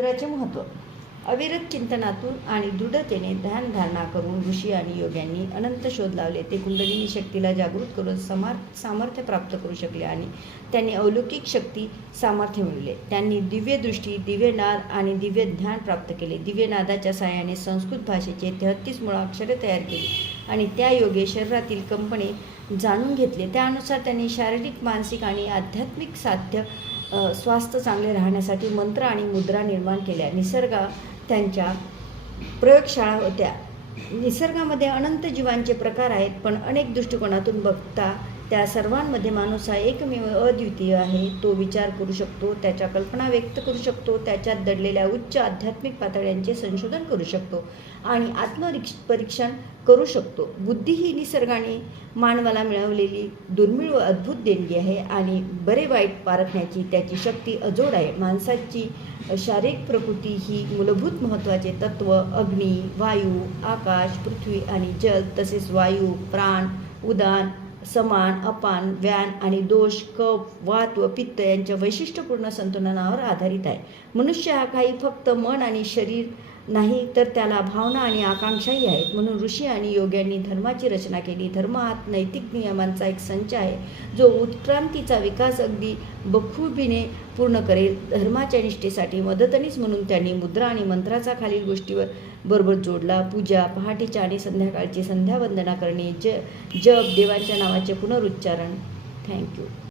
मुद्राचे महत्त्व. अविरत चिंतनातून आणि दृढतेने ध्यानधारणा करून ऋषी आणि योग्यांनी अनंत शोध लावले. ते कुंडलिनी शक्तीला जागृत करून सामर्थ्य प्राप्त करू शकले आणि त्यांनी अलौकिक शक्ती सामर्थ्य मिळवले. त्यांनी दिव्य दृष्टी, दिव्य नाद आणि दिव्य ध्यान प्राप्त केले. दिव्य नादाच्या साहाय्याने संस्कृत भाषेचे 33 मुळाक्षरे तयार केली आणि त्या योगे शरीरातील कंपने जाणून घेतले. त्यानुसार त्यांनी शारीरिक, मानसिक आणि आध्यात्मिक स्वास्थ्य चांगले राहण्यासाठी मंत्र आणि मुद्रा निर्माण केल्या. निसर्ग त्यांच्या प्रयोगशाळा होत्या. निसर्गामध्ये अनंत जीवांचे प्रकार आहेत, पण अनेक दृष्टिकोनातून बघता त्या सर्वांमध्ये माणूस हा एकमेव अद्वितीय आहे. तो विचार करू शकतो, त्याच्या कल्पना व्यक्त करू शकतो, त्याच्यात दडलेल्या उच्च आध्यात्मिक पातळ्यांचे संशोधन करू शकतो आणि आत्मपरीक्षण करू शकतो. बुद्धी ही निसर्गाने मानवाला मिळवलेली दुर्मिळ व अद्भुत देणगी आहे आणि बरे वाईट पारखण्याची त्याची शक्ती अजोड आहे. माणसाची शारीरिक प्रकृती ही मूलभूत महत्त्वाचे तत्व अग्नी, वायू, आकाश, पृथ्वी आणि जल, तसेच वायू, प्राण, उदान, समान, अपान, व्यान आणि दोष, कफ, वात व पित्त यांच्या वैशिष्ट्यपूर्ण संतुलनावर आधारित आहे. मनुष्य हा काही फक्त मन आणि शरीर नाही, तर त्याला भावना आणि आकांक्षाही आहेत. म्हणून ऋषी आणि योग्यांनी धर्माची रचना केली. धर्म हा नैतिक नियमांचा एक संच आहे, जो उत्क्रांतीचा विकास अगदी बखूबीने पूर्ण करेल. धर्माच्या निष्ठेसाठी मदतनीस म्हणून त्यांनी मुद्रा आणि मंत्राचा खालील गोष्टीवर बरोबर जोडला. पूजा, पहाटेच्या आणि संध्याकाळची संध्यावंदना करणे, जप, देवाच्या नावाचे पुनरुच्चारण. थँक्यू.